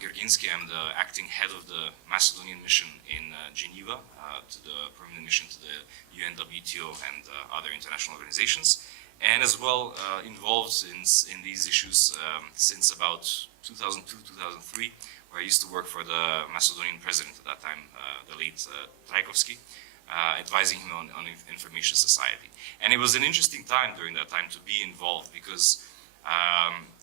Gerginski. I'm the acting head of the Macedonian mission in Geneva, to the permanent mission to the UN, WTO, and other international organizations, and as well involved in these issues since about 2002, 2003, where I used to work for the Macedonian president at that time, the late Trajkovski, advising him on information society. And it was an interesting time during that time to be involved, because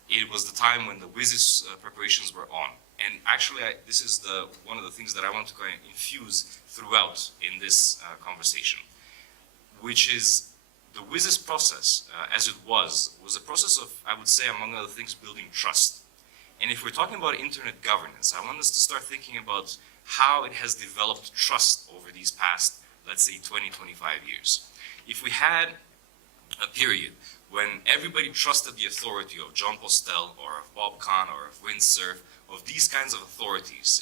it was the time when the WSIS preparations were on. And actually, this is one of the things that I want to kind of infuse throughout in this conversation, which is the WSIS process, as it was a process of, I would say, among other things, building trust. And if we're talking about internet governance, I want us to start thinking about how it has developed trust over these past, let's say, 20, 25 years. If we had a period when everybody trusted the authority of John Postel or of Bob Kahn or of Windsurf, of these kinds of authorities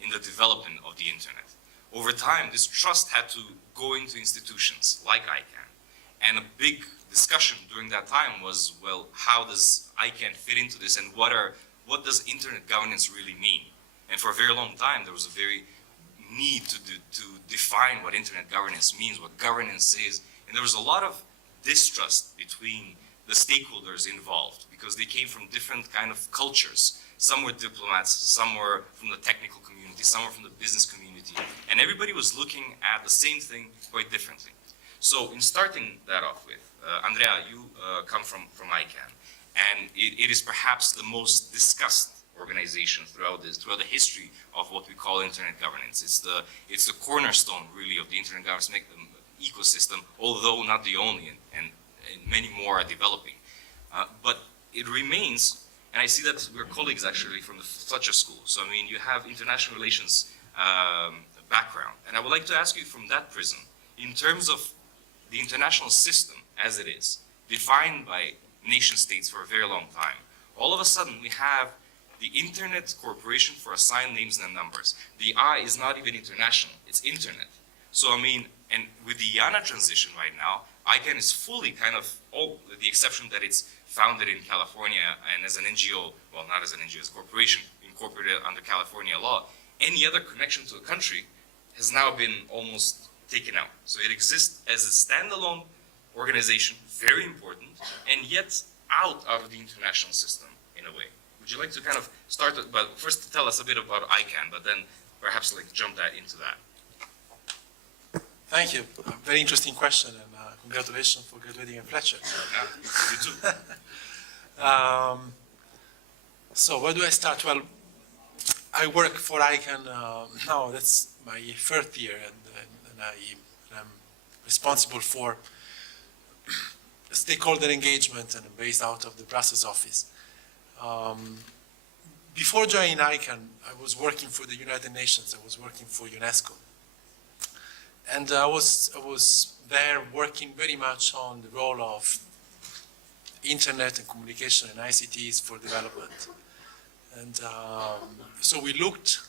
in the development of the internet, over time, this trust had to go into institutions like ICANN. And a big discussion during that time was, well, how does ICANN fit into this, and what does internet governance really mean? And for a very long time, there was a very need to define what internet governance means, what governance is, and there was a lot of distrust between the stakeholders involved, because they came from different kind of cultures. Some were diplomats, some were from the technical community, some were from the business community, and everybody was looking at the same thing quite differently. So in starting that off with, Andrea, you come from ICANN, and it is perhaps the most discussed organization throughout the history of what we call internet governance. It's the cornerstone, really, of the internet governance ecosystem, although not the only, and many more are developing. But it remains, and I see that we're colleagues actually from the Fletcher School, so I mean, you have international relations background, and I would like to ask you from that prism, in terms of the international system as it is, defined by nation states for a very long time, all of a sudden we have the Internet Corporation for Assigned Names and Numbers. The I is not even international, it's internet. So I mean, and with the IANA transition right now, ICANN is fully kind of, with the exception that it's founded in California and as an NGO, well, not as an NGO, as a corporation incorporated under California law, any other connection to a country has now been almost taken out. So it exists as a standalone organization, very important, and yet out of the international system in a way. Would you like to kind of start, but first tell us a bit about ICANN, but then perhaps like jump that into that. Thank you. Very interesting question, and congratulations for graduating in Fletcher. Yeah, you too. So where do I start? Well, I work for ICANN now. That's my third year, and I'm responsible for stakeholder engagement, and I'm based out of the Brussels office. Before joining ICANN, I was working for the United Nations. I was working for UNESCO. And I was there working very much on the role of internet and communication and ICTs for development. And so we looked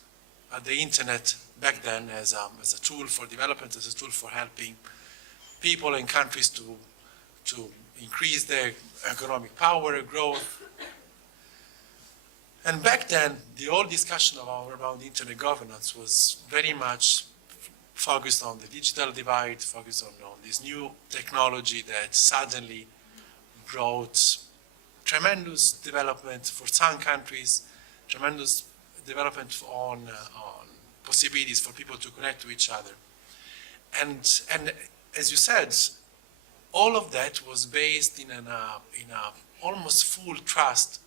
at the internet back then as a tool for development, as a tool for helping people and countries to increase their economic power, growth. And back then, the whole discussion around internet governance was very much focused on the digital divide, focused on this new technology that suddenly brought tremendous development for some countries, tremendous development on possibilities for people to connect to each other. And as you said, all of that was based in a almost full trust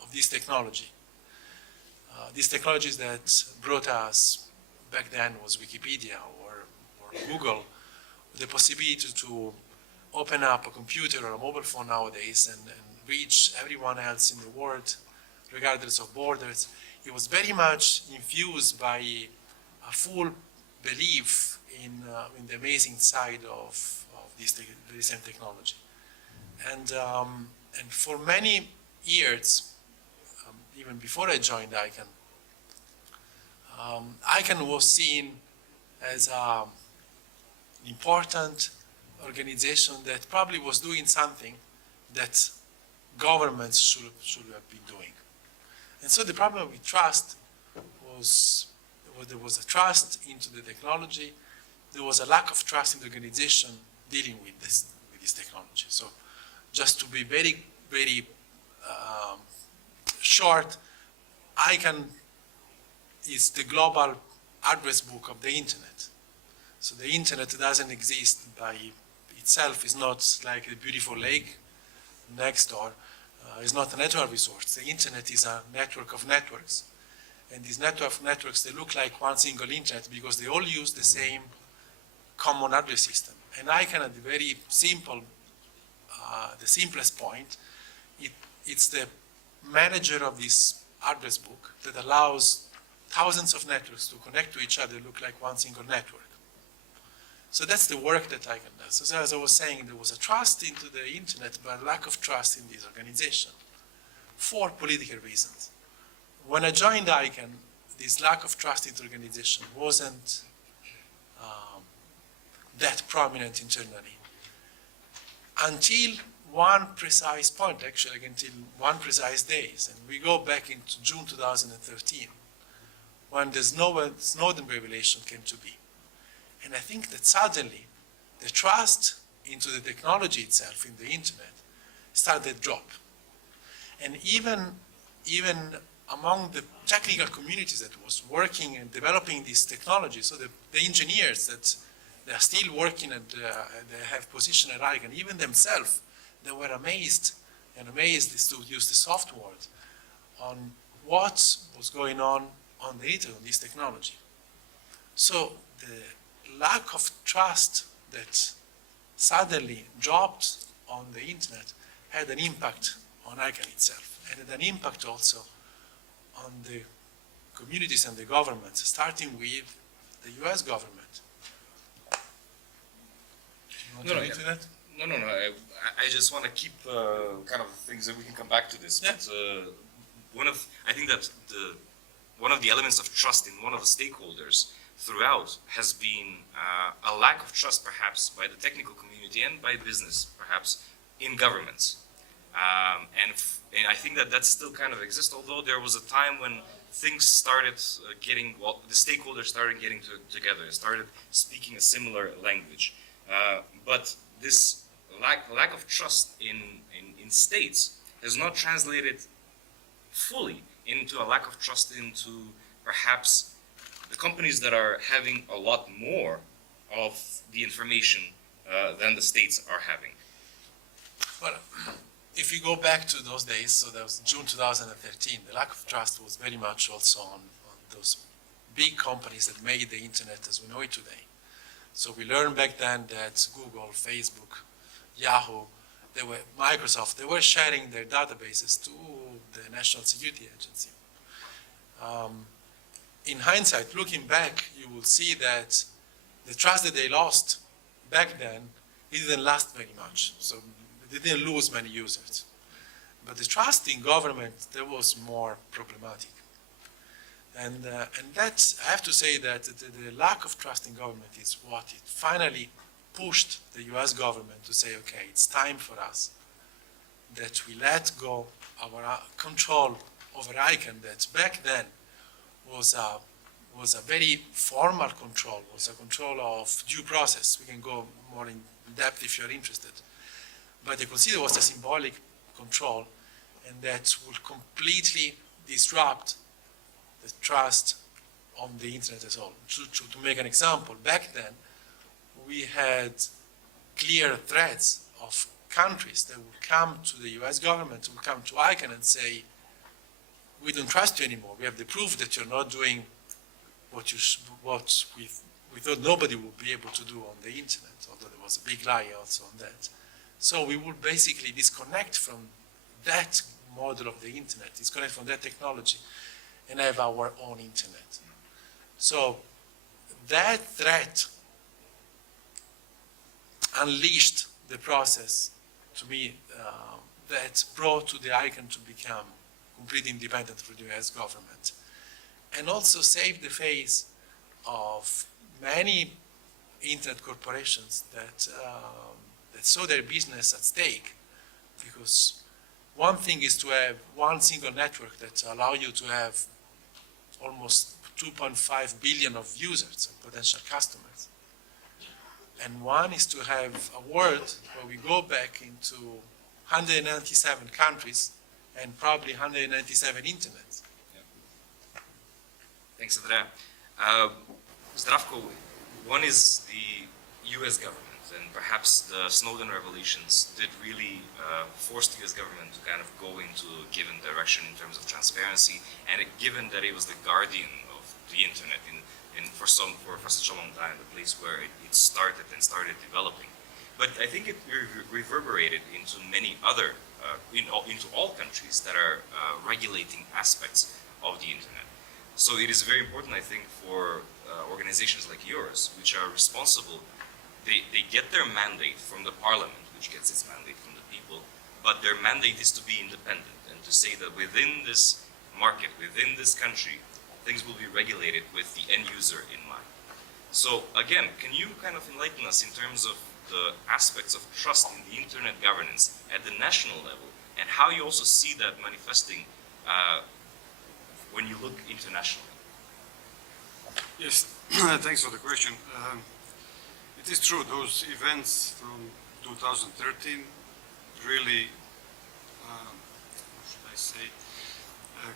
of this technology. These technologies that brought us back then was Wikipedia or Google, the possibility to open up a computer or a mobile phone nowadays and reach everyone else in the world, regardless of borders. It was very much infused by a full belief in the amazing side of this same technology. And for many years, even before I joined ICANN, ICANN was seen as an important organization that probably was doing something that governments should have been doing. And so the problem with trust was there was a trust into the technology, there was a lack of trust in the organization dealing with this technology. So just to be very, very short, ICANN is the global address book of the internet. So the internet doesn't exist by itself. It's not like a beautiful lake next door. It's not a natural resource. The internet is a network of networks. And these network of networks, they look like one single internet because they all use the same common address system. And ICANN, at the very simple, the simplest point, it's the manager of this address book that allows thousands of networks to connect to each other, look like one single network. So that's the work that ICANN does. So as I was saying, there was a trust into the internet, but a lack of trust in this organization for political reasons. When I joined ICANN, this lack of trust in the organization wasn't that prominent internally until one precise point, actually until one precise day. And we go back into June 2013, when the Snowden revelation came to be. And I think that suddenly the trust into the technology itself, in the internet, started to drop. And even among the technical communities that was working and developing this technology, so the engineers that they are still working and they have position at ICANN, even themselves, they were amazed is to use the soft word, on what was going on the internet, on this technology. So the lack of trust that suddenly dropped on the internet had an impact on ICANN itself, and had an impact also on the communities and the governments, starting with the US government. No, I just want to keep kind of things that we can come back to this. Yeah. But I think that one of the elements of trust in one of the stakeholders throughout has been a lack of trust, perhaps, by the technical community and by business, perhaps, in governments. And I think that still kind of exists, although there was a time when things started the stakeholders started getting together, started speaking a similar language. But this lack of trust in states has not translated fully into a lack of trust into perhaps the companies that are having a lot more of the information than the states are having. Well, if you go back to those days, so that was June 2013, the lack of trust was very much also on those big companies that made the internet as we know it today. So we learned back then that Google, Facebook, Yahoo, Microsoft, they were sharing their databases to the National Security Agency. In hindsight, looking back, you will see that the trust that they lost back then, it didn't last very much. So they didn't lose many users. But the trust in government, that was more problematic. And that, I have to say that the lack of trust in government is what it finally pushed the US government to say, okay, it's time for us that we let go our control over ICANN that back then was a very formal control, was a control of due process. We can go more in depth if you're interested. But they consider it was a symbolic control, and that would completely disrupt the trust on the internet as well. To make an example, back then we had clear threats of countries that would come to the US government, would come to ICANN and say, we don't trust you anymore. We have the proof that you're not doing what we thought nobody would be able to do on the internet, although there was a big lie also on that. So we would basically disconnect from that model of the internet, disconnect from that technology, and have our own internet. So that threat unleashed the process, to me, that brought to the ICANN to become completely independent from the US government, and also saved the face of many internet corporations that saw their business at stake, because one thing is to have one single network that allow you to have almost 2.5 billion of users and potential customers. And one is to have a world where we go back into 197 countries and probably 197 internets. Thanks, Andrea. Zdravko, one is the US government, and perhaps the Snowden revelations did really force the US government to kind of go into a given direction in terms of transparency, and given that it was the guardian of the internet for such a long time, the place where it started developing. But I think it reverberated into many other, into all countries that are regulating aspects of the internet. So it is very important, I think, for organizations like yours, which are responsible. They get their mandate from the parliament, which gets its mandate from the people, but their mandate is to be independent and to say that within this market, within this country, things will be regulated with the end user in mind. So again, can you kind of enlighten us in terms of the aspects of trust in the internet governance at the national level, and how you also see that manifesting when you look internationally? Yes, thanks for the question. It is true, those events from 2013 really, how should I say,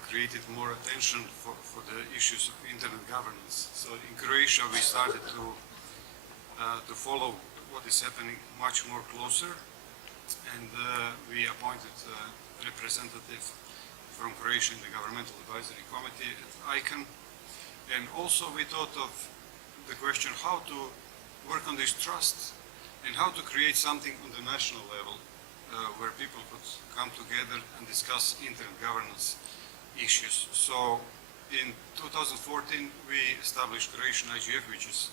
created more attention for the issues of internet governance. So in Croatia we started to follow what is happening much more closer, and we appointed a representative from Croatia in the Governmental Advisory Committee at ICANN. And also we thought of the question how to work on this trust and how to create something on the national level where people could come together and discuss internet governance issues. So in 2014 we established Croatian IGF, which is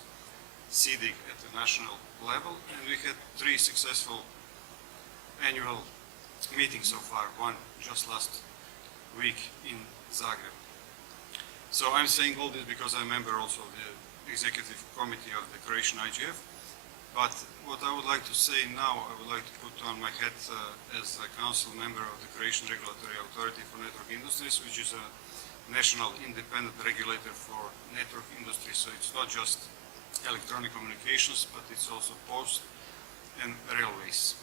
SEEDIG at the national level, and we had 3 successful annual meetings so far, one just last week in Zagreb. So I'm saying all this because I'm a member also of the executive committee of the Croatian IGF. But what I would like to say now, I would like to put on my hat as a council member of the Croatian Regulatory Authority for Network Industries, which is a national independent regulator for network industry. So it's not just electronic communications, but it's also post and railways.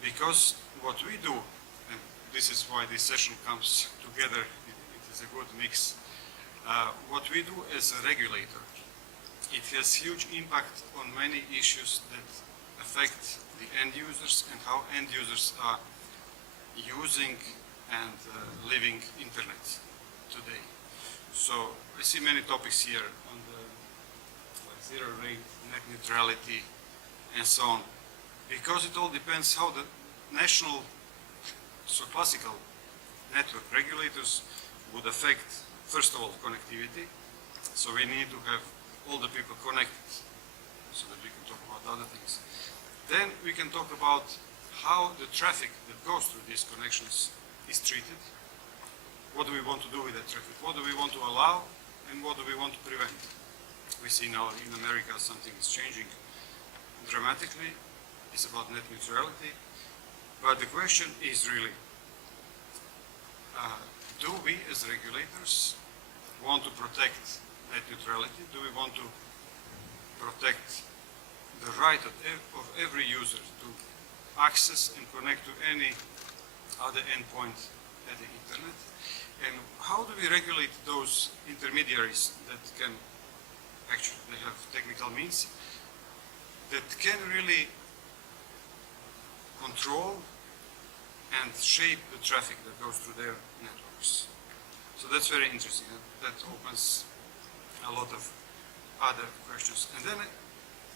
Because what we do, and this is why this session comes together, it is a good mix. What we do as a regulator, it has huge impact on many issues that affect the end users and how end users are using and living internet today. So I see many topics here on the zero rate, net neutrality, and so on, because it all depends how the national, so classical network regulators would affect, first of all, connectivity. So we need to have all the people connected so that we can talk about other things. Then we can talk about how the traffic that goes through these connections is treated. What do we want to do with that traffic? What do we want to allow, and what do we want to prevent? We see now in America something is changing dramatically. It's about net neutrality. But the question is really, do we as regulators want to protect net neutrality? Do we want to protect the right of every user to access and connect to any other endpoint at the internet? And how do we regulate those intermediaries that can, actually they have technical means, that can really control and shape the traffic that goes through their networks? So that's very interesting. That opens a lot of other questions. And then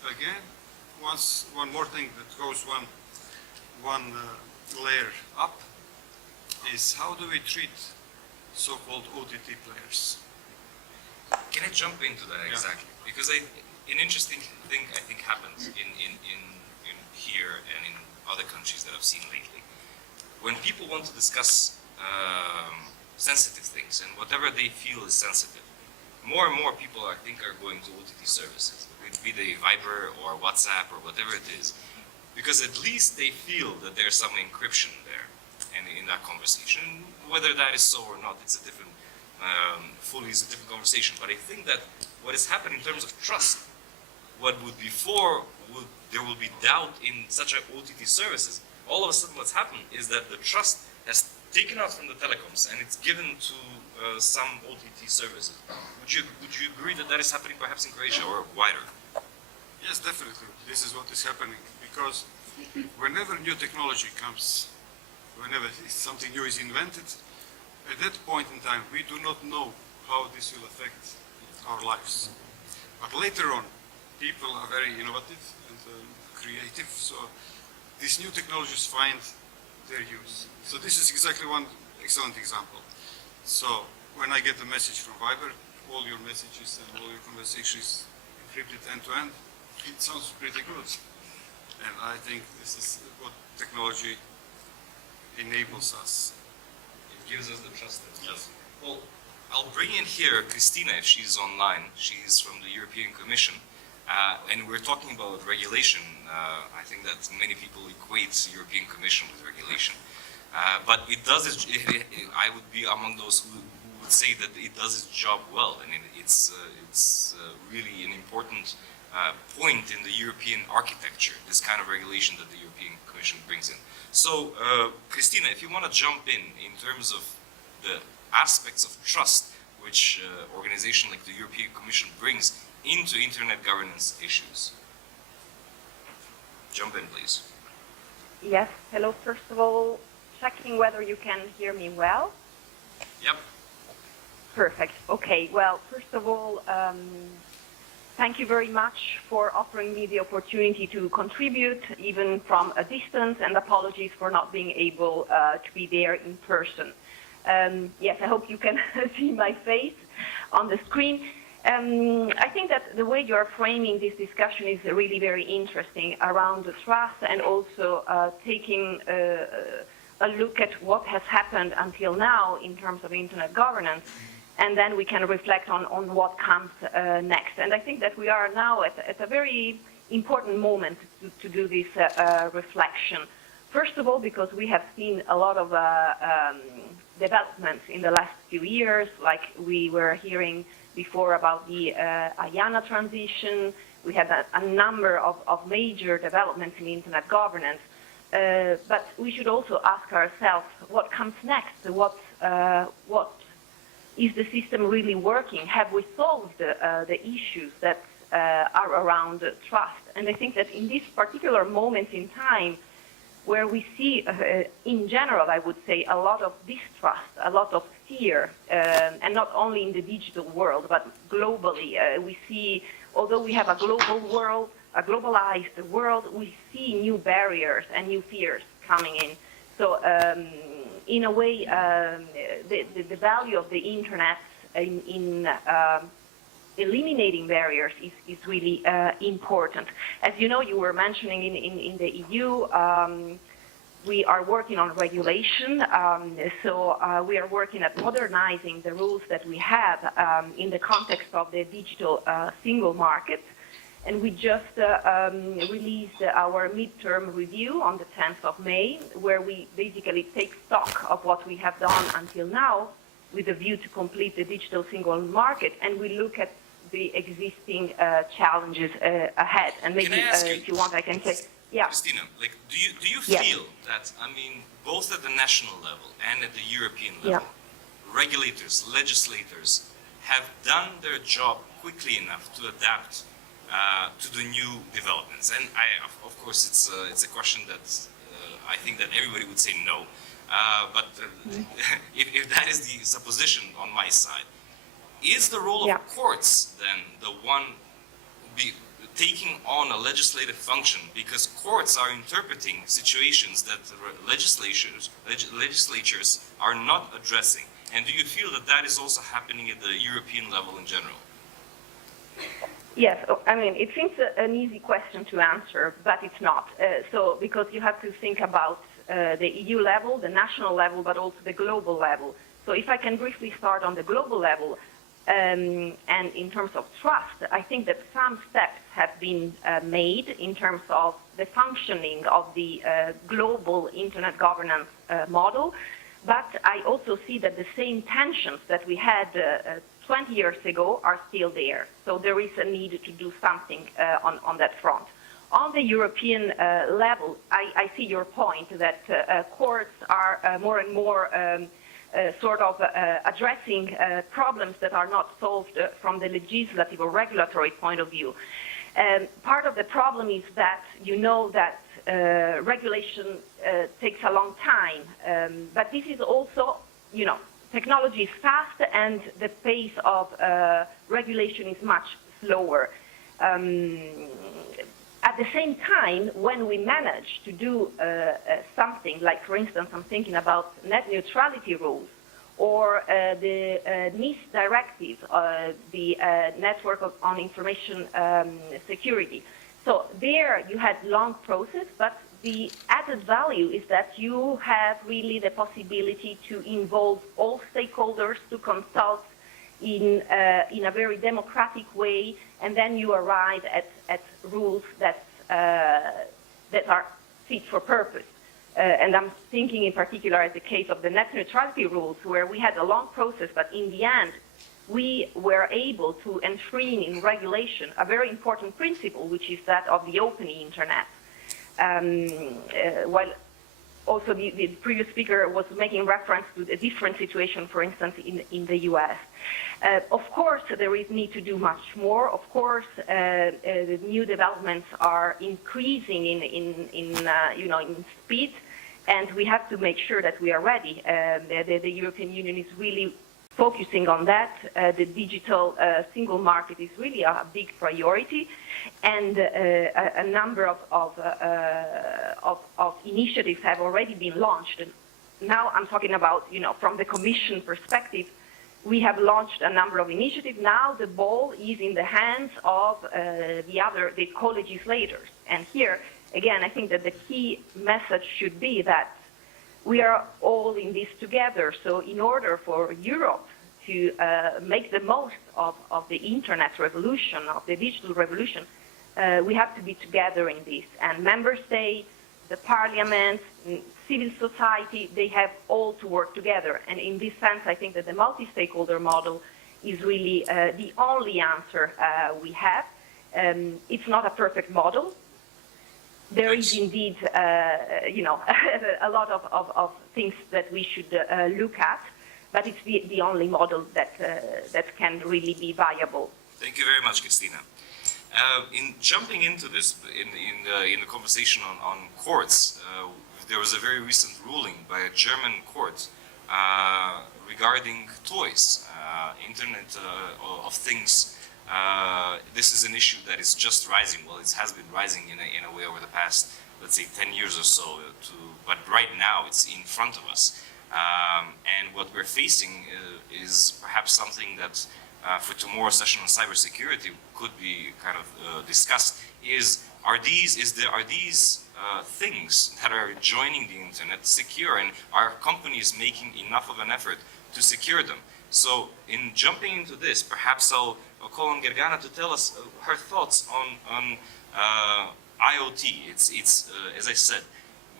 again, one more thing that goes one layer up is how do we treat so-called OTT players? Can I jump into that exactly? Yeah. Because an interesting thing I think happens in here and in other countries that I've seen lately. When people want to discuss sensitive things and whatever they feel is sensitive, more and more people are going to OTT services. It be the Viber or WhatsApp or whatever it is. because at least they feel that there's some encryption there and in that conversation. Whether that is so or not, it's a different, fully is a different conversation. But I think that what has happened in terms of trust, what would before there will be doubt in such a OTT services, all of a sudden what's happened is that the trust has taken out from the telecoms and it's given to some OTT services. Would you agree that that is happening perhaps in Croatia or wider? Yes, definitely. This is what is happening because whenever new technology comes, whenever something new is invented, at that point in time, we do not know how this will affect our lives. But later on, people are very innovative and creative, so these new technologies find their use. So this is exactly one excellent example. So when I get a message from Viber, all your messages and all your conversations encrypted end to end, it sounds pretty good. And I think this is what technology enables us. It gives us the trust. Yes. Well, I'll bring in here Christina if she's online. She's from the European Commission. And we're talking about regulation. I think that many people equate the European Commission with regulation. But it does, I would be among those who would say that it does its job well. And it's really an important point in the European architecture, this kind of regulation that the European Commission brings in. So, Christina, if you want to jump in terms of the aspects of trust which organization like the European Commission brings into internet governance issues. Jump in, please. Yes, hello, first of all, checking whether you can hear me well. Yep. Perfect, okay, well, first of all, thank you very much for offering me the opportunity to contribute, even from a distance, and apologies for not being able to be there in person. Yes, I hope you can see my face on the screen. I think that the way you're framing this discussion is really very interesting around the trust and also taking a look at what has happened until now in terms of internet governance, and then we can reflect on what comes next. And I think that we are now at a very important moment to do this reflection. First of all, because we have seen a lot of developments in the last few years, like we were hearing before about the IANA transition. We had a number of major developments in internet governance. But we should also ask ourselves what comes next. What is the system really working? Have we solved the issues that are around trust? And I think that in this particular moment in time, where we see, in general, I would say, a lot of distrust, a lot of fear, and not only in the digital world, but globally. We see, although we have a global world, a globalized world, we see new barriers and new fears coming in. So, in a way, the value of the internet in eliminating barriers is really important. As you know, you were mentioning in the EU, we are working on regulation. So we are working at modernizing the rules that we have in the context of the digital single market. And we just released our midterm review on the 10th of May, where we basically take stock of what we have done until now with a view to complete the digital single market, and we look at the existing challenges ahead. And maybe, if you want, I can say, yeah. Christina, like, do you Yeah. feel that, I mean, both at the national level and at the European level, regulators, legislators have done their job quickly enough to adapt to the new developments? And of course, it's a question that I think that everybody would say no. But if that is the supposition on my side, is the role of courts then the one taking on a legislative function, because courts are interpreting situations that legislatures are not addressing? And do you feel that that is also happening at the European level in general? Yes, I mean, it seems an easy question to answer, but it's not. So, because you have to think about the EU level, the national level, but also the global level. So if I can briefly start on the global level, And in terms of trust, I think that some steps have been made in terms of the functioning of the global internet governance model. But I also see that the same tensions that we had 20 years ago are still there. So there is a need to do something on that front. On the European level, I see your point that courts are more and more sort of addressing problems that are not solved from the legislative or regulatory point of view. Part of the problem is that you know that regulation takes a long time, but this is also, you know, technology is fast and the pace of regulation is much slower. At the same time, when we manage to do something, like for instance, I'm thinking about net neutrality rules or the NIS directive, the Network on Information Security. So there you had long process, but the added value is that you have really the possibility to involve all stakeholders to consult in a very democratic way, and then you arrive at rules that are fit for purpose. And I'm thinking in particular as the case of the net neutrality rules, where we had a long process, but in the end, we were able to enshrine in regulation a very important principle, which is that of the open internet. While also the previous speaker was making reference to a different situation, for instance, in the US. Of course, there is need to do much more. Of course, the new developments are increasing in speed, and we have to make sure that we are ready. The European Union is really focusing on that. The digital single market is really a big priority, and a number of initiatives have already been launched. And now I'm talking about, from the Commission perspective, we have launched a number of initiatives. Now the ball is in the hands of the co-legislators. And here, again, I think that the key message should be that we are all in this together. So in order for Europe to make the most of the internet revolution, of the digital revolution, we have to be together in this. And member states, the parliament, civil society, they have all to work together. And in this sense, I think that the multi-stakeholder model is really the only answer we have. It's not a perfect model. There is indeed, a lot of things that we should look at, but it's the only model that can really be viable. Thank you very much, Christina. In jumping into this, in the conversation on courts, there was a very recent ruling by a German court regarding toys, Internet of Things. This is an issue that is just rising. Well, it has been rising in a way over the past, let's say, 10 years or so. But right now, it's in front of us. And what we're facing is perhaps something that for tomorrow's session on cybersecurity could be kind of discussed. Are these things that are joining the internet secure, and are companies making enough of an effort to secure them? So, in jumping into this, perhaps I'll call on Gergana to tell us her thoughts on IoT. It's as I said,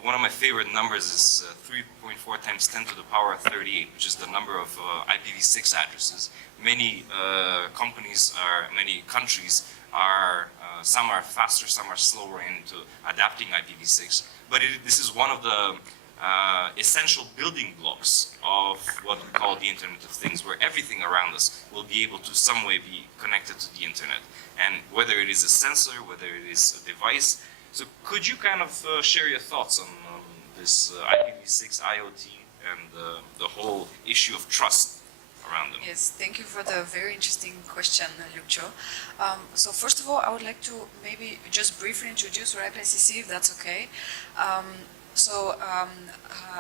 one of my favorite numbers is 3.4 times 10 to the power of 38, which is the number of IPv6 addresses. Many countries are, some are faster, some are slower into adapting IPv6. But this is one of the essential building blocks of what we call the Internet of Things, where everything around us will be able to some way be connected to the internet. And whether it is a sensor, whether it is a device. So could you kind of share your thoughts on this IPv6, IoT, and the whole issue of trust around them? Yes, thank you for the very interesting question, Lucio. So first of all, I would like to maybe just briefly introduce RIPE-NCC, if that's okay.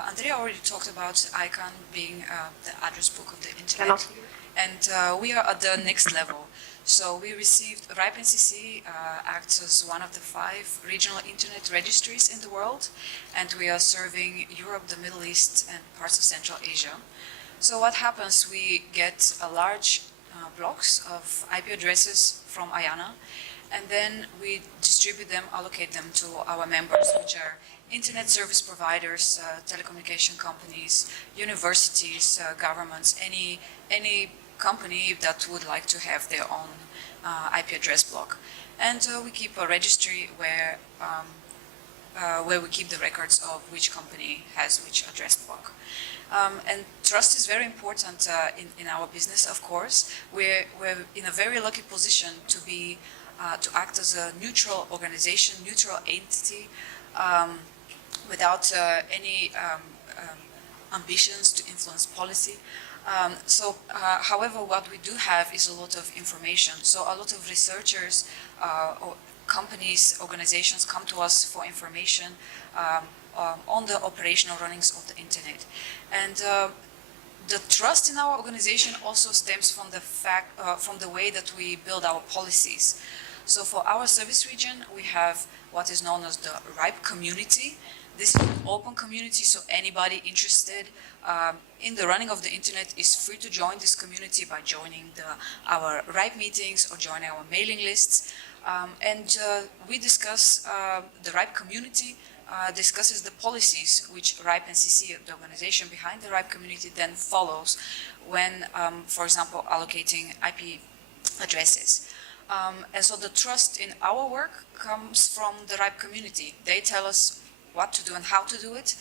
Andrea already talked about ICANN being the address book of the internet, and we are at the next level. So we received, RIPE-NCC acts as one of the 5 regional internet registries in the world, and we are serving Europe, the Middle East, and parts of Central Asia. So what happens, we get a large blocks of IP addresses from IANA, and then we distribute them, allocate them to our members, which are internet service providers, telecommunication companies, universities, governments, any company that would like to have their own IP address block. And we keep a registry where we keep the records of which company has which address block. And trust is very important in our business, of course. We're in a very lucky position to be to act as a neutral organization, neutral entity, without any ambitions to influence policy. However, what we do have is a lot of information. So a lot of researchers or companies, organizations come to us for information on the operational runnings of the internet. And the trust in our organization also stems from the fact, from the way that we build our policies. So for our service region, we have what is known as the RIPE community. This is an open community, so anybody interested in the running of the internet is free to join this community by joining our RIPE meetings or joining our mailing lists. And we discuss, the RIPE community discusses the policies which RIPE NCC, the organization behind the RIPE community, then follows when, for example, allocating IP addresses. And so the trust in our work comes from the RIPE community. They tell us what to do and how to do it,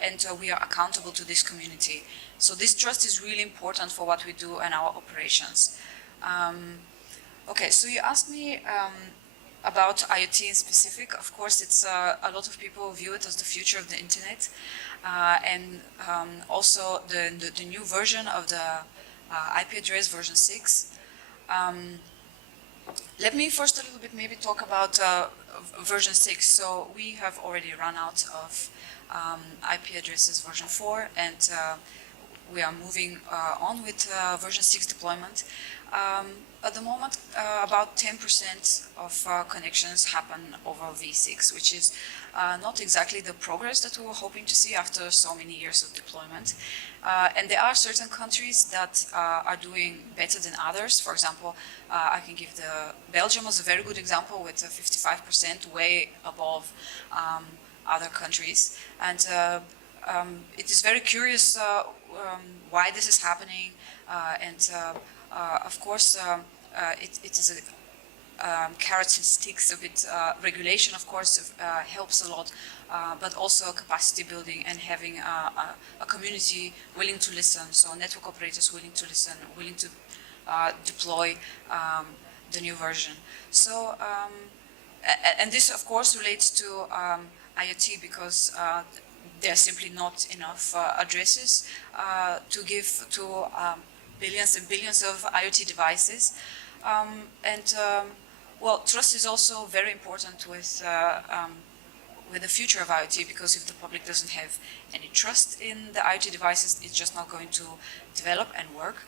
and we are accountable to this community. So this trust is really important for what we do and our operations. Okay, so you asked me about IoT in specific. Of course, it's a lot of people view it as the future of the internet, and also the new version of the IP address, version 6. Let me first a little bit maybe talk about version 6. So we have already run out of IP addresses version 4, and we are moving on with version 6 deployment. At the moment, about 10% of connections happen over V6, which is not exactly the progress that we were hoping to see after so many years of deployment. And there are certain countries that are doing better than others. For example, I can give Belgium as a very good example with 55%, way above other countries. And it is very curious why this is happening. Of course, it is a carrots and sticks of it. Regulation, of course, helps a lot, but also capacity building and having a community willing to listen. So network operators willing to listen, willing to deploy the new version. So, and this, of course, relates to IoT because there are simply not enough addresses to give to billions and billions of IoT devices. Well, trust is also very important with the future of IoT, because if the public doesn't have any trust in the IoT devices, it's just not going to develop and work.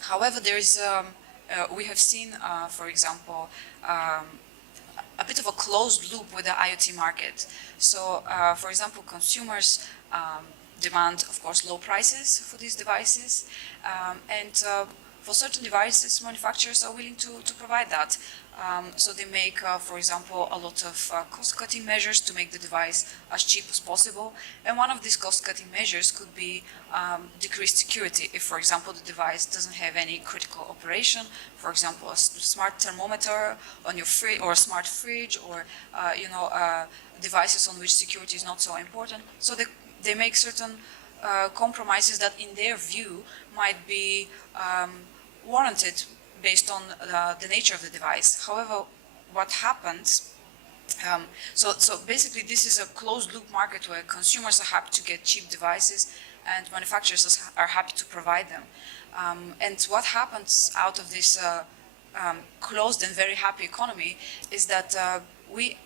However, there is, we have seen, for example, a bit of a closed loop with the IoT market. So, for example, consumers demand, of course, low prices for these devices, and for certain devices, manufacturers are willing to provide that. So they make, for example, a lot of cost-cutting measures to make the device as cheap as possible. And one of these cost-cutting measures could be decreased security. If, for example, the device doesn't have any critical operation, for example, a smart thermometer on your fridge, or a smart fridge, or devices on which security is not so important. So they make certain compromises that, in their view, might be warranted based on the nature of the device. However, what happens, so basically this is a closed loop market where consumers are happy to get cheap devices and manufacturers are happy to provide them. And what happens out of this closed and very happy economy is that we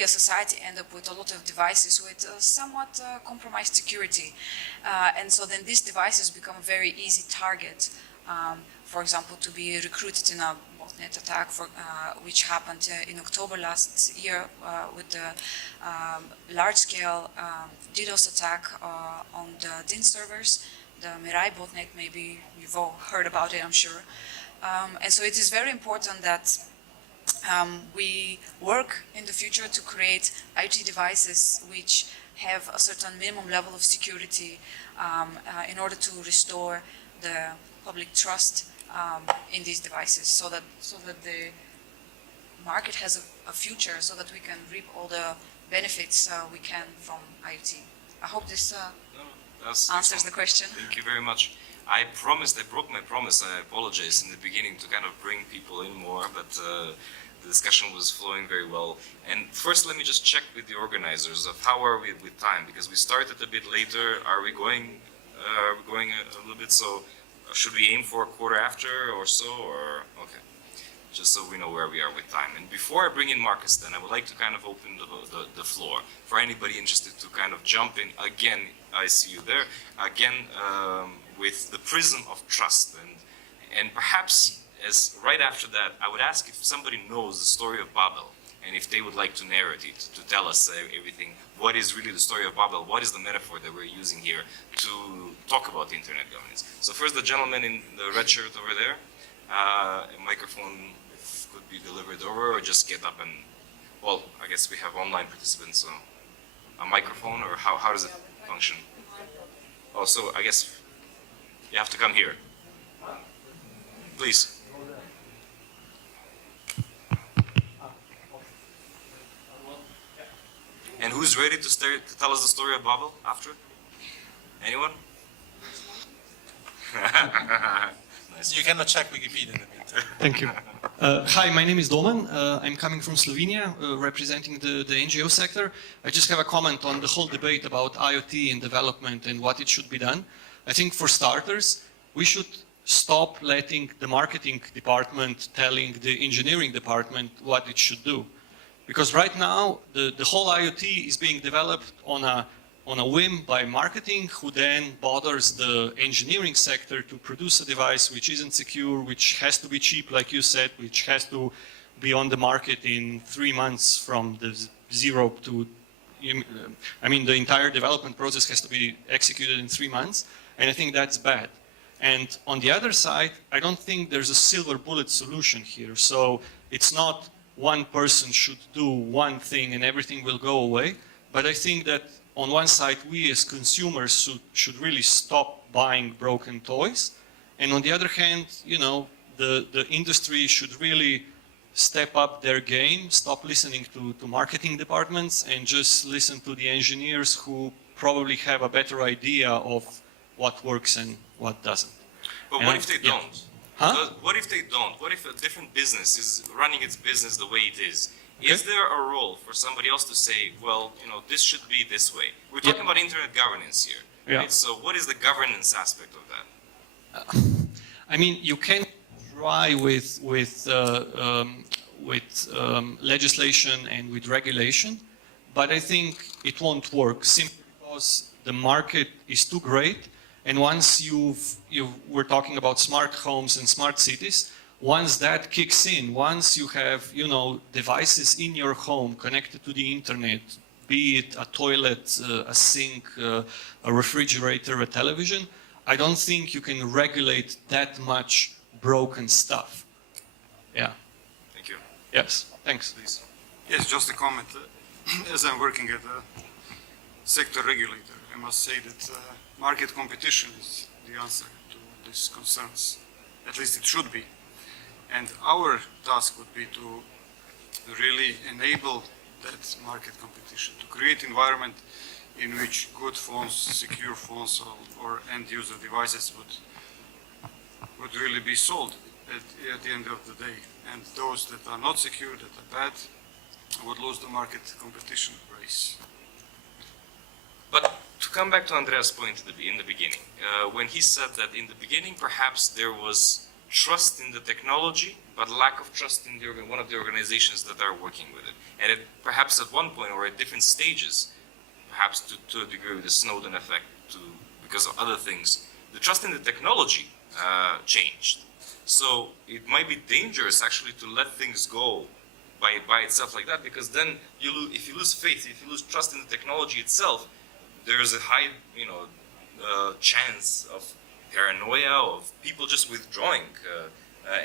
as society end up with a lot of devices with somewhat compromised security. And so then these devices become a very easy target, for example, to be recruited in a botnet attack, which happened in October last year with the large-scale DDoS attack on the DIN servers, the Mirai botnet. Maybe you've all heard about it, I'm sure. And so it is very important that we work in the future to create IoT devices which have a certain minimum level of security in order to restore the public trust in these devices, so that the market has a future, so that we can reap all the benefits we can from IoT. I hope this answers the question. Thank you very much. I promised, I broke my promise, I apologize in the beginning to kind of bring people in more, but the discussion was flowing very well. And first, let me just check with the organizers of how are we with time, because we started a bit later. Are we going a little bit? So should we aim for a quarter after or so, or okay? Just so we know where we are with time. And before I bring in Marcus, then I would like to kind of open the floor for anybody interested to kind of jump in. Again, I see you there. Again, with the prism of trust, and perhaps as right after that, I would ask if somebody knows the story of Babel, and if they would like to narrate it, to tell us everything. What is really the story of Babel? What is the metaphor that we're using here to talk about the internet governance? So first, the gentleman in the red shirt over there. A microphone could be delivered over, or just get up and, well, I guess we have online participants, so a microphone, or how does it function? Oh, so I guess you have to come here. Please. And who's ready to tell us the story of Babel after? Anyone? Nice. You cannot check Wikipedia in the meantime. Thank you. Hi, my name is Doman. I'm coming from Slovenia, representing the NGO sector. I just have a comment on the whole debate about IoT and development and what it should be done. I think for starters, we should stop letting the marketing department telling the engineering department what it should do. Because right now, the whole IoT is being developed on a whim by marketing, who then bothers the engineering sector to produce a device which isn't secure, which has to be cheap, like you said, which has to be on the market in 3 months from the zero to, I mean, the entire development process has to be executed in 3 months, and I think that's bad. And on the other side, I don't think there's a silver bullet solution here. So it's not one person should do one thing and everything will go away, but I think that on one side, we as consumers should really stop buying broken toys. And on the other hand, you know, the industry should really step up their game, stop listening to marketing departments, and just listen to the engineers who probably have a better idea of what works and what doesn't. But And what if they yeah. don't? Huh? What if they don't? What if a different business is running its business the way it is? Okay. Is there a role for somebody else to say, well, you know, this should be this way? We're Yeah. talking about internet governance here, Yeah. right? So what is the governance aspect of that? I mean, you can try with legislation and with regulation, but I think it won't work simply because the market is too great. And once we're talking about smart homes and smart cities, once that kicks in, once you have, you know, devices in your home connected to the internet, be it a toilet, a sink, a refrigerator, a television, I don't think you can regulate that much broken stuff. Yeah. Thank you. Yes. Thanks. Please. Yes, just a comment. As I'm working at a sector regulator, I must say that market competition is the answer to these concerns. At least it should be. And our task would be to really enable that market competition, to create environment in which good phones, secure phones, or end-user devices would really be sold at the end of the day. And those that are not secure, that are bad, would lose the market competition race. But to come back to Andreas' point in the beginning, when he said that in the beginning perhaps there was trust in the technology, but lack of trust in one of the organizations that are working with it. And perhaps at one point or at different stages, perhaps to a degree with the Snowden effect, because of other things, the trust in the technology changed. So it might be dangerous actually to let things go by itself like that, because then if you lose faith, if you lose trust in the technology itself, there's a high, chance of paranoia, of people just withdrawing,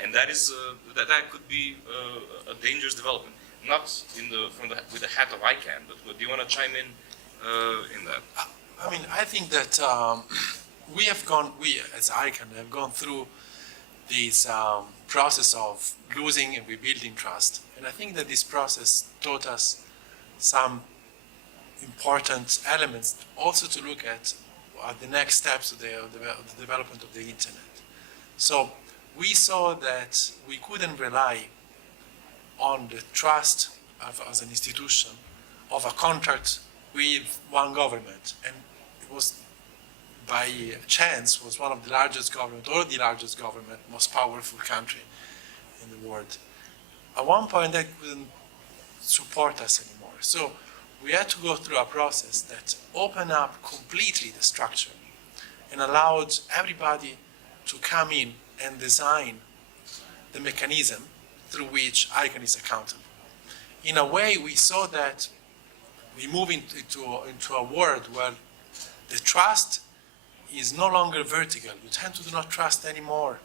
and that is that could be a dangerous development. Not with the hat of ICANN, but do you want to chime in that? I mean, I think that we as ICANN have gone through this process of losing and rebuilding trust. And I think that this process taught us some important elements also to look at the next steps of the development of the internet. So we saw that we couldn't rely on the trust as an institution of a contract with one government. And it was by chance was one of the largest government, or the largest government, most powerful country in the world. At one point, that couldn't support us anymore. So we had to go through a process that opened up completely the structure and allowed everybody to come in and design the mechanism through which ICANN is accountable. In a way, we saw that we move into a world where the trust is no longer vertical. You tend to do not trust anymore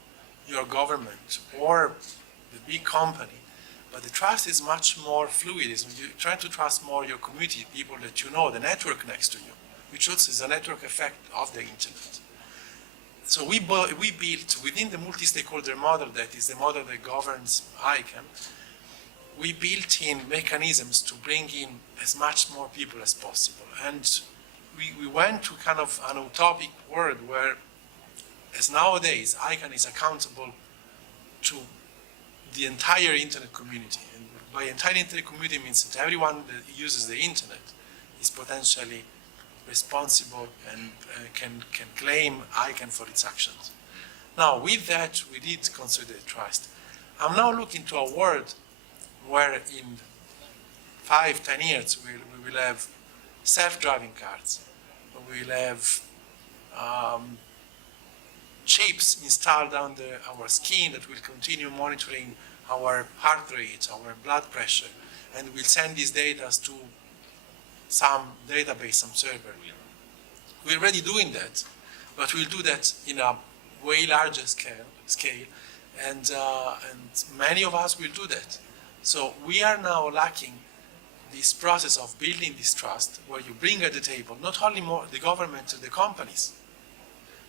your government or the big company, but the trust is much more fluid. You try to trust more your community, people that you know, the network next to you, which also is a network effect of the internet. So we built within the multi-stakeholder model, that is the model that governs ICANN, we built in mechanisms to bring in as much more people as possible. And we went to kind of an utopic world where, as nowadays, ICANN is accountable to the entire internet community. And by entire internet community means that everyone that uses the internet is potentially responsible and can claim ICANN for its actions. Now, with that, we did consolidate trust. I'm now looking to a world where in 5-10 years we will have self-driving cars. We will have chips installed under our skin that will continue monitoring our heart rate, our blood pressure, and will send these data to some database, some server. We're already doing that, but we'll do that in a way larger scale, and many of us will do that. So we are now lacking this process of building this trust, where you bring at the table not only more the government and the companies,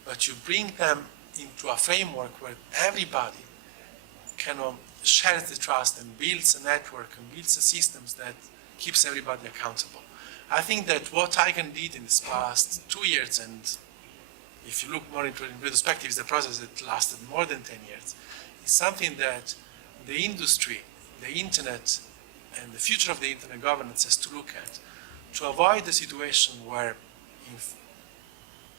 but you bring them into a framework where everybody can share the trust and builds a network and builds the systems that keeps everybody accountable. I think that what ICANN did in this past 2 years, and if you look more into it in retrospective, is the process that lasted more than 10 years, is something that the industry, the internet, and the future of the internet governance has to look at, to avoid the situation where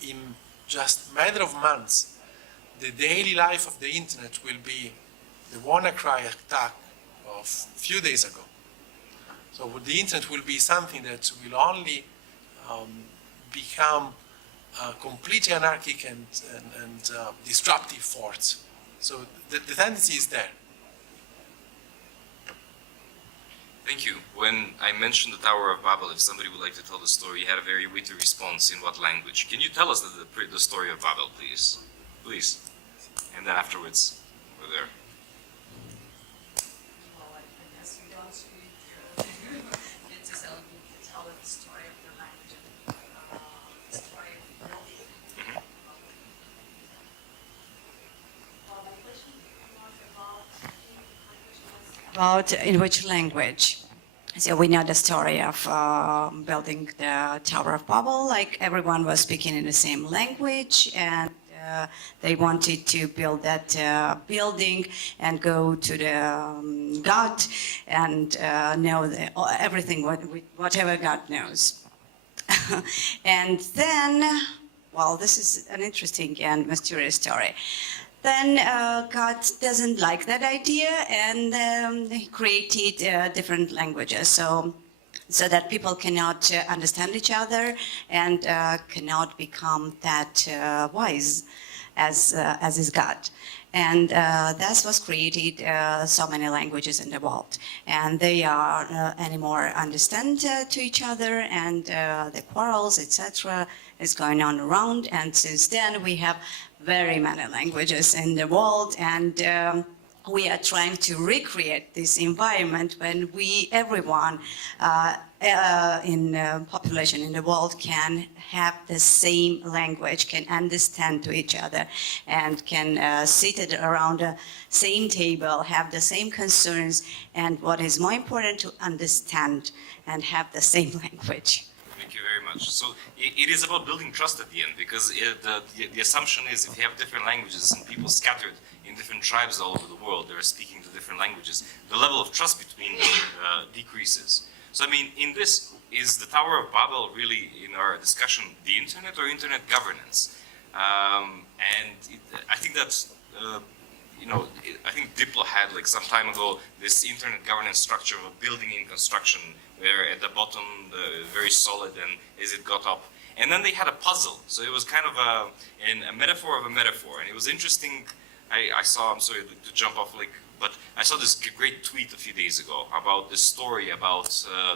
in just a matter of months, the daily life of the internet will be the WannaCry attack of a few days ago. So the internet will be something that will only become completely anarchic and disruptive force. So the tendency is there. Thank you. When I mentioned the Tower of Babel, if somebody would like to tell the story, you had a very witty response. In what language? Can you tell us the story of Babel, please? Please. And then afterwards, we're there. Well, I guess you don't get to tell the story of the language, the story of building. About in which language? So we know the story of building the Tower of Babel, like everyone was speaking in the same language, and they wanted to build that building and go to the God and know everything, whatever God knows. And then, well, this is an interesting and mysterious story. Then God doesn't like that idea, and he created different languages, so that people cannot understand each other and cannot become that wise as is God. And thus was created so many languages in the world, and they are anymore understand to each other, and the quarrels, etc., is going on around. And since then, we have very many languages in the world, and we are trying to recreate this environment when everyone in population in the world can have the same language, can understand to each other, and can sit around the same table, have the same concerns, and what is more important, to understand and have the same language. Thank you very much. So it is about building trust at the end, because the assumption is if you have different languages and people scattered in different tribes all over the world, they're speaking to different languages, the level of trust between them decreases. So I mean, in this, is the Tower of Babel really, in our discussion, the internet or internet governance? I think that, I think Diplo had, like some time ago, this internet governance structure of a building in construction, where at the bottom, very solid, and as it got up. And then they had a puzzle. So it was kind of a metaphor of a metaphor. And it was interesting. I saw, I'm sorry to jump off, but I saw this great tweet a few days ago about this story about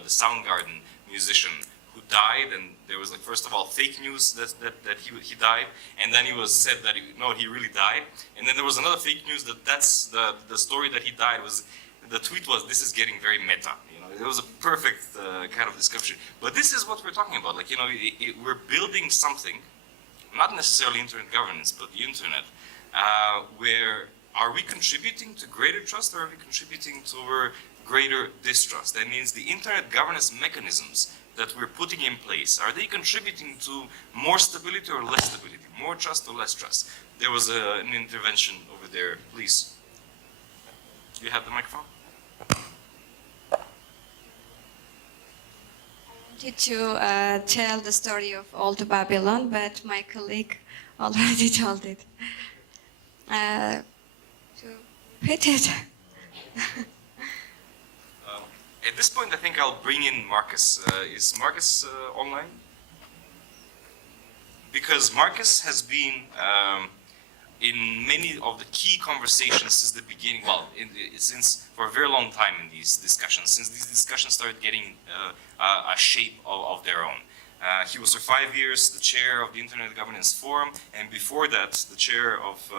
the Soundgarden musician who died, and there was, like, first of all, fake news that he died, and then he was said that he really died, and then there was another fake news that's the story that he died was. The tweet was, "This is getting very meta." It was a perfect kind of description. But this is what we're talking about. Like, we're building something, not necessarily internet governance, but the internet, where are we contributing to greater trust, or are we contributing to greater distrust? That means the internet governance mechanisms that we're putting in place, are they contributing to more stability or less stability, more trust or less trust? There was an intervention over there. Please. You have the microphone? I wanted to tell the story of Old Babylon, but my colleague already told it. To repeat it. At this point, I think I'll bring in Marcus. Is Marcus online? Because Marcus has been in many of the key conversations since the beginning, since for a very long time in these discussions, since these discussions started getting a shape of their own. He was for 5 years the chair of the Internet Governance Forum, and before that, the chair of,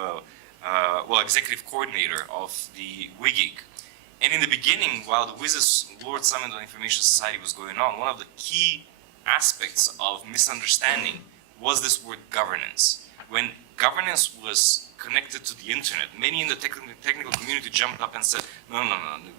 executive coordinator of the WIGIG. And in the beginning, while the WISIS World Summit on Information Society was going on, one of the key aspects of misunderstanding was this word governance. When governance was connected to the internet, many in the technical community jumped up and said, no,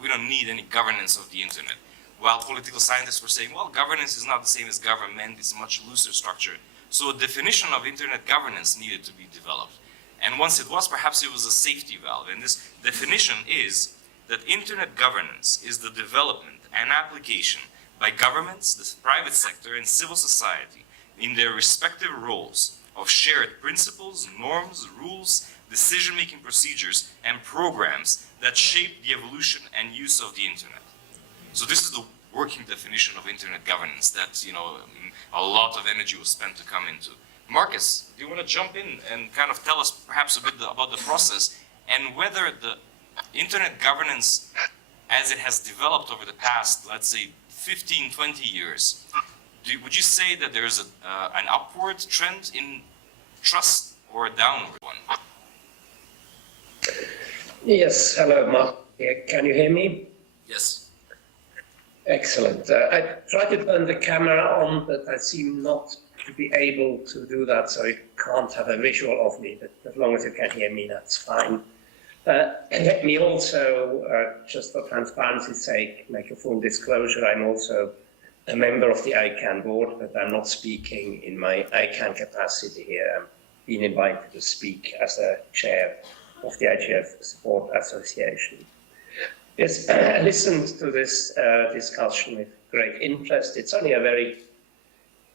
we don't need any governance of the internet. While political scientists were saying, well, governance is not the same as government, it's a much looser structure. So a definition of internet governance needed to be developed. And once it was, perhaps it was a safety valve. And this definition is that internet governance is the development and application by governments, the private sector, and civil society in their respective roles of shared principles, norms, rules, decision-making procedures, and programs that shape the evolution and use of the internet. So this is the working definition of internet governance that, a lot of energy was spent to come into. Marcus, do you want to jump in and kind of tell us perhaps a bit about the process and whether the internet governance, as it has developed over the past, let's say, 15, 20 years, would you say that there's an upward trend in trust or a downward one? Yes, hello, Mark. Can you hear me? Yes. Excellent. I tried to turn the camera on, but I seem not to be able to do that, so you can't have a visual of me, but as long as you can hear me, that's fine. And let me also, just for transparency's sake, make a full disclosure. I'm also a member of the ICANN board, but I'm not speaking in my ICANN capacity here. I'm being invited to speak as a chair of the IGF Support Association. Yes, I listened to this discussion with great interest. It's only a very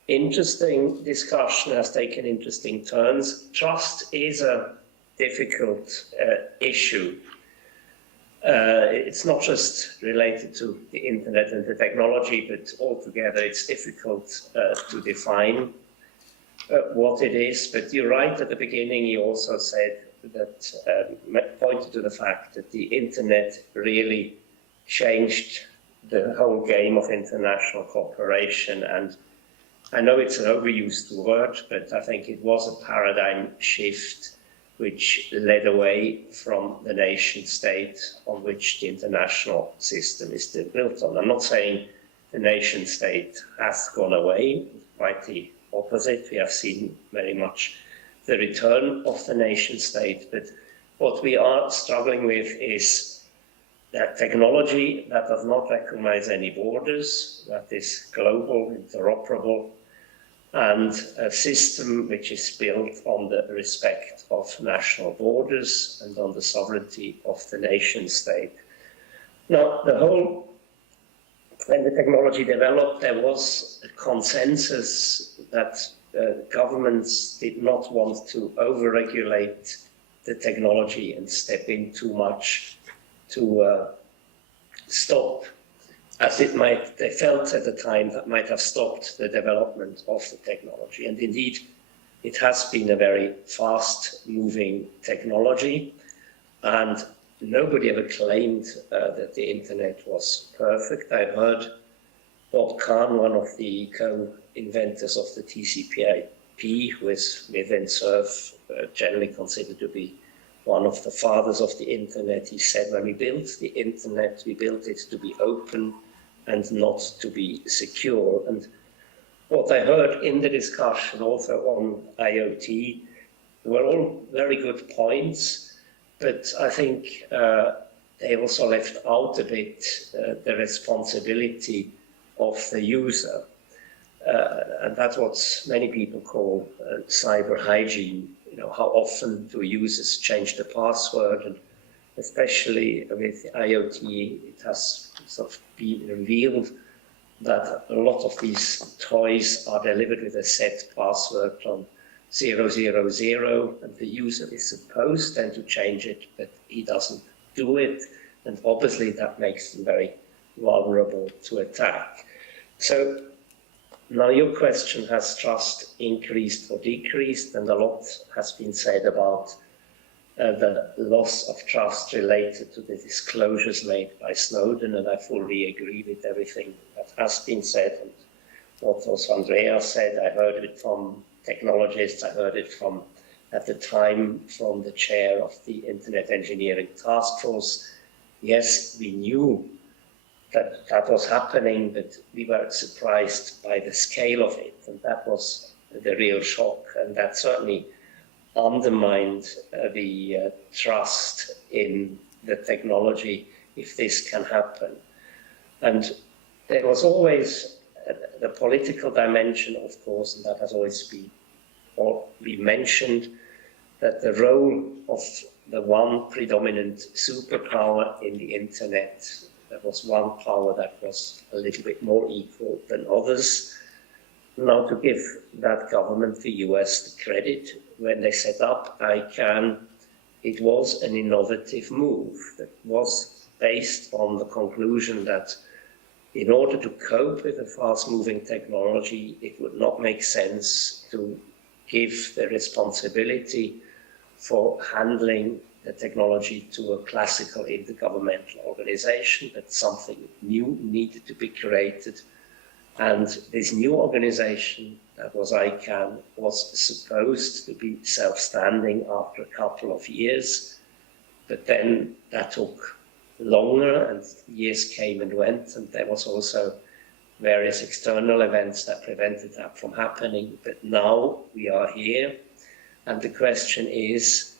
interesting discussion, has taken interesting turns. Trust is a difficult issue. It's not just related to the internet and the technology, but altogether it's difficult to define what it is. But you're right at the beginning, you also said that, pointed to the fact that the internet really changed the whole game of international cooperation and I know it's an overused word, but I think it was a paradigm shift which led away from the nation state on which the international system is still built on. I'm not saying the nation state has gone away, quite the opposite. We have seen very much the return of the nation state, but what we are struggling with is that technology that does not recognize any borders, that is global, interoperable, and a system which is built on the respect of national borders and on the sovereignty of the nation state. Now, when the technology developed, there was a consensus that governments did not want to overregulate the technology and step in too much to stop, as it might, they felt at the time, that might have stopped the development of the technology. And indeed, it has been a very fast-moving technology, and nobody ever claimed that the internet was perfect. I've heard Bob Kahn, one of the co-inventors of the TCP/IP, who is within Cerf, generally considered to be one of the fathers of the internet. He said, when we built the internet, we built it to be open and not to be secure. And what I heard in the discussion also on IoT were all very good points, but I think they also left out a bit the responsibility of the user. And that's what many people call cyber hygiene. You know, how often do users change the password? And especially with IoT, it has sort of been revealed that a lot of these toys are delivered with a set password on 000, and the user is supposed then to change it, but he doesn't do it, and obviously that makes them very vulnerable to attack. So now your question, has trust increased or decreased? And a lot has been said about the loss of trust related to the disclosures made by Snowden, and I fully agree with everything that has been said and what also Andrea said. I heard it from technologists, I heard it from, at the time, from the chair of the Internet Engineering Task Force. Yes, we knew that that was happening, but we were surprised by the scale of it, and that was the real shock, and that certainly undermined the trust in the technology if this can happen. And there was always the political dimension, of course, and that has always been mentioned, that the role of the one predominant superpower in the internet, there was one power that was a little bit more equal than others. Now, to give that government, the US, the credit, when they set up ICANN, it was an innovative move that was based on the conclusion that in order to cope with a fast-moving technology, it would not make sense to give the responsibility for handling the technology to a classical intergovernmental organization, that something new needed to be created. And this new organization, that was ICANN, was supposed to be self-standing after a couple of years, but then that took longer and years came and went, and there was also various external events that prevented that from happening. But now we are here, and the question is,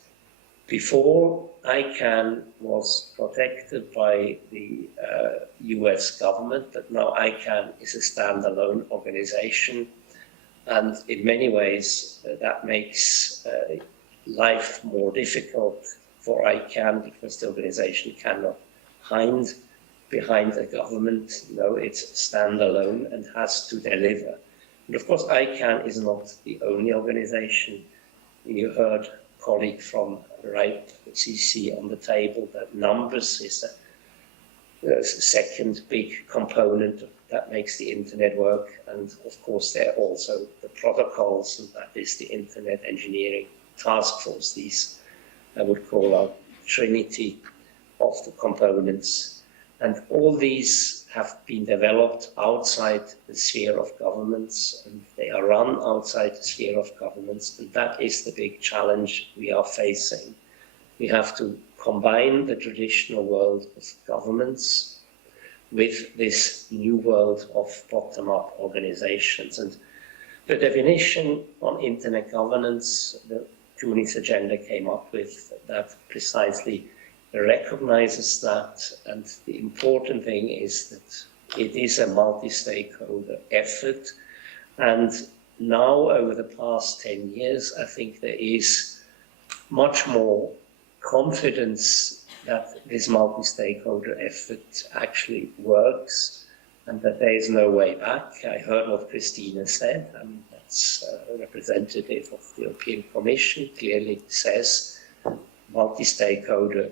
before ICANN was protected by the US government, but now ICANN is a standalone organization, and in many ways that makes life more difficult for ICANN, because the organization cannot hide behind a government. You know, it's standalone and has to deliver. And of course, ICANN is not the only organization. You heard a colleague from RIPE CC on the table that numbers is the second big component that makes the internet work. And of course, there are also the protocols, and that is the Internet Engineering Task Force. These I would call our trinity of the components. And all these have been developed outside the sphere of governments, and they are run outside the sphere of governments, and that is the big challenge we are facing. We have to combine the traditional world of governments with this new world of bottom-up organizations. And the definition on internet governance, the Tunis agenda came up with, that precisely recognizes that, and the important thing is that it is a multi-stakeholder effort. And now, over the past 10 years, I think there is much more confidence that this multi-stakeholder effort actually works and that there is no way back. I heard what Christina said, and that's a representative of the European Commission, clearly says multi-stakeholder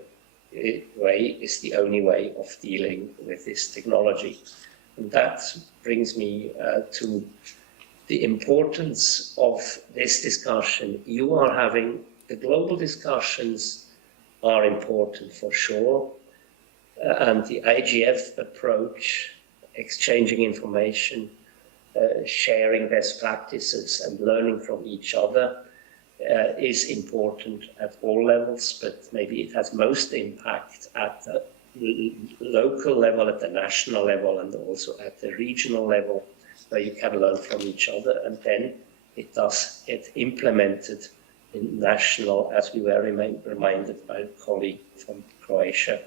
way is the only way of dealing with this technology. And that brings me to the importance of this discussion you are having. The global discussions are important for sure, and the IGF approach, exchanging information, sharing best practices and learning from each other is important at all levels, but maybe it has most impact at the local level, at the national level, and also at the regional level, where you can learn from each other, and then it does get implemented in national, as we were reminded by a colleague from Croatia,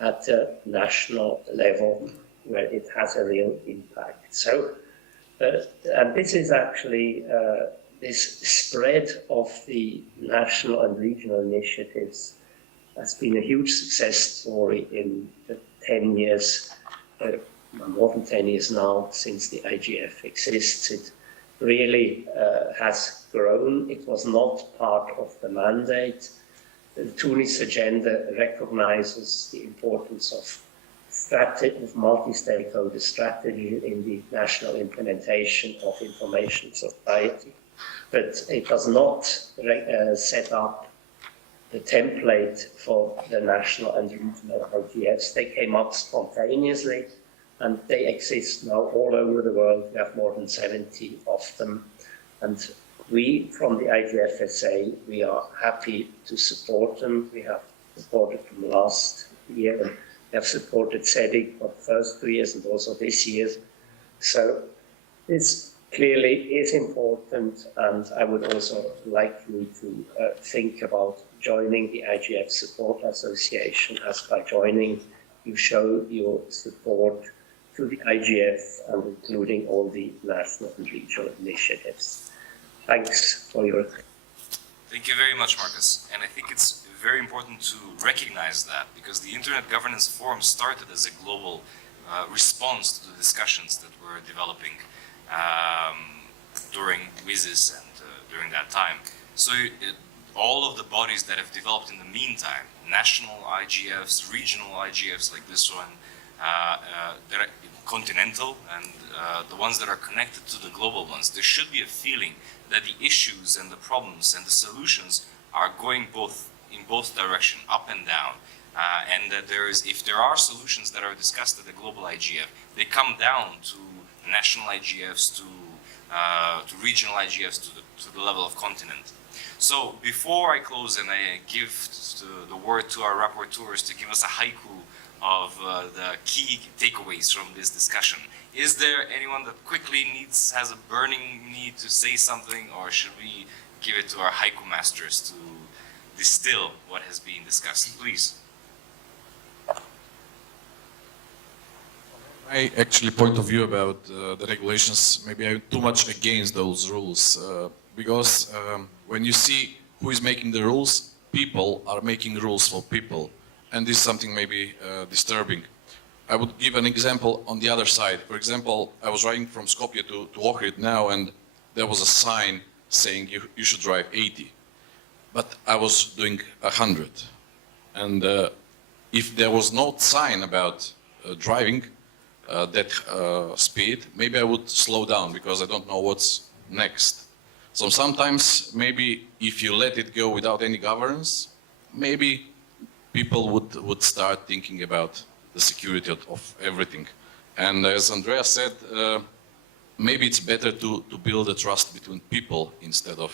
at the national level, where it has a real impact. So, and this is actually this spread of the national and regional initiatives has been a huge success story in the 10 years, more than 10 years now, since the IGF exists. It really has grown. It was not part of the mandate. The Tunis agenda recognizes the importance of multi-stakeholder strategy in the national implementation of information society. But it does not set up the template for the national and regional IGFs. They came up spontaneously, and they exist now all over the world. We have more than 70 of them. And we, from the IGFSA, we are happy to support them. We have supported them last year, and we have supported SEEDIG for the first 2 years and also this year. So this clearly is important, and I would also like you to think about joining the IGF Support Association, as by joining you show your support to the IGF and including all the national and regional initiatives. Thanks for your attention. Thank you very much, Marcus. And I think it's very important to recognize that, because the Internet Governance Forum started as a global response to the discussions that were developing during WISIS and during that time. So all of the bodies that have developed in the meantime, national IGFs, regional IGFs like this one, that are continental, and the ones that are connected to the global ones, there should be a feeling that the issues and the problems and the solutions are going in both directions, up and down. And that if there are solutions that are discussed at the global IGF, they come down to national IGFs, to regional IGFs, to the level of continent. So before I close and I give the word to our rapporteurs to give us a haiku of the key takeaways from this discussion, is there anyone that quickly has a burning need to say something, or should we give it to our haiku masters to distill what has been discussed? Please. My actually point of view about the regulations, maybe I'm too much against those rules, because when you see who is making the rules, people are making rules for people, and this is something maybe disturbing. I would give an example on the other side. For example, I was riding from Skopje to Ohrid now, and there was a sign saying you should drive 80, but I was doing 100, and if there was no sign about driving that speed, maybe I would slow down because I don't know what's next. So sometimes maybe if you let it go without any governance, maybe people would start thinking about the security of everything. And as Andrea said, maybe it's better to build a trust between people instead of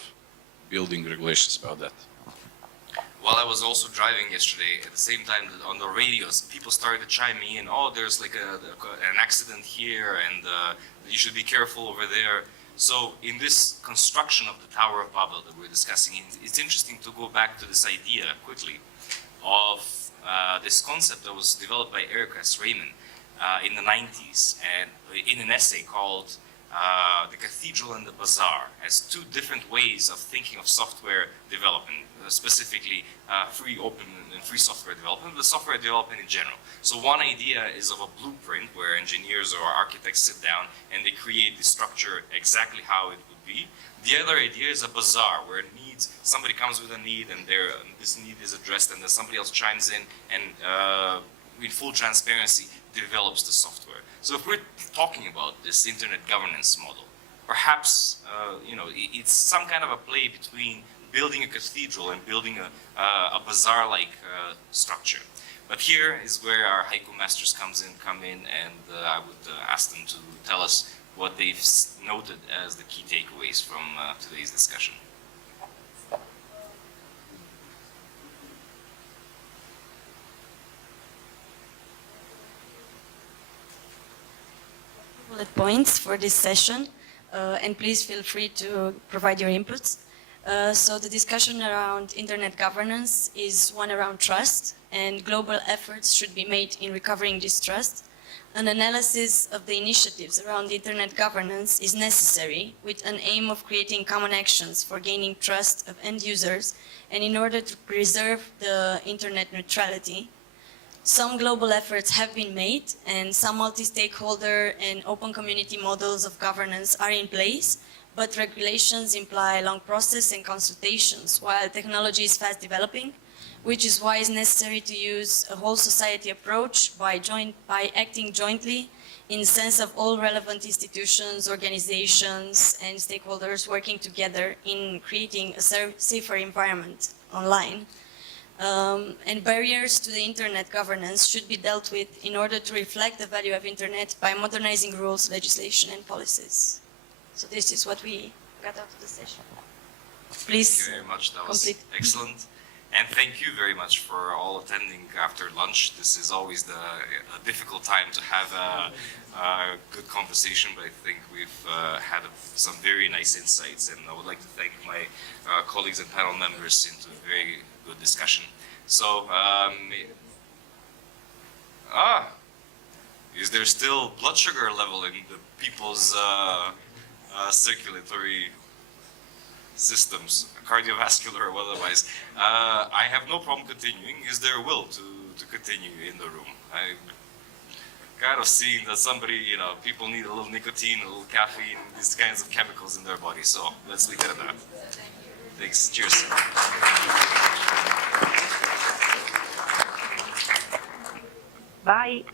building regulations about that. While I was also driving yesterday, at the same time on the radios, people started to chime me in, oh, there's like an accident here and you should be careful over there. So in this construction of the Tower of Babel that we're discussing, it's interesting to go back to this idea quickly of this concept that was developed by Eric S. Raymond in the 90s, and in an essay called The Cathedral and the Bazaar, as two different ways of thinking of software development, specifically free, open, and free software development, but software development in general. So one idea is of a blueprint where engineers or architects sit down and they create the structure exactly how it would be. The other idea is a bazaar, where somebody comes with a need and this need is addressed, and then somebody else chimes in and with full transparency develops the software. So if we're talking about this internet governance model, perhaps it's some kind of a play between building a cathedral and building a bazaar-like structure. But here is where our haiku masters come in, and I would ask them to tell us what they've noted as the key takeaways from today's discussion. Bullet points for this session, and please feel free to provide your inputs. So the discussion around internet governance is one around trust, and global efforts should be made in recovering this trust. An analysis of the initiatives around internet governance is necessary, with an aim of creating common actions for gaining trust of end users and in order to preserve the internet neutrality. Some global efforts have been made, and some multi-stakeholder and open community models of governance are in place, but regulations imply a long process and consultations, while technology is fast developing, which is why it's necessary to use a whole society approach by acting jointly in the sense of all relevant institutions, organizations, and stakeholders working together in creating a safer environment online. And barriers to the internet governance should be dealt with in order to reflect the value of internet by modernizing rules, legislation, and policies. So this is what we got out of the session. Please. Thank you very much. That was excellent. And thank you very much for all attending after lunch. This is always a difficult time to have a good conversation, but I think we've had some very nice insights, and I would like to thank my colleagues and panel members into a very good discussion. So, is there still blood sugar level in the people's circulatory systems, cardiovascular or otherwise? I have no problem continuing. Is there a will to continue in the room? I kind of seeing that people need a little nicotine, a little caffeine, these kinds of chemicals in their body. So let's leave it at that. Thanks. Cheers. Bye.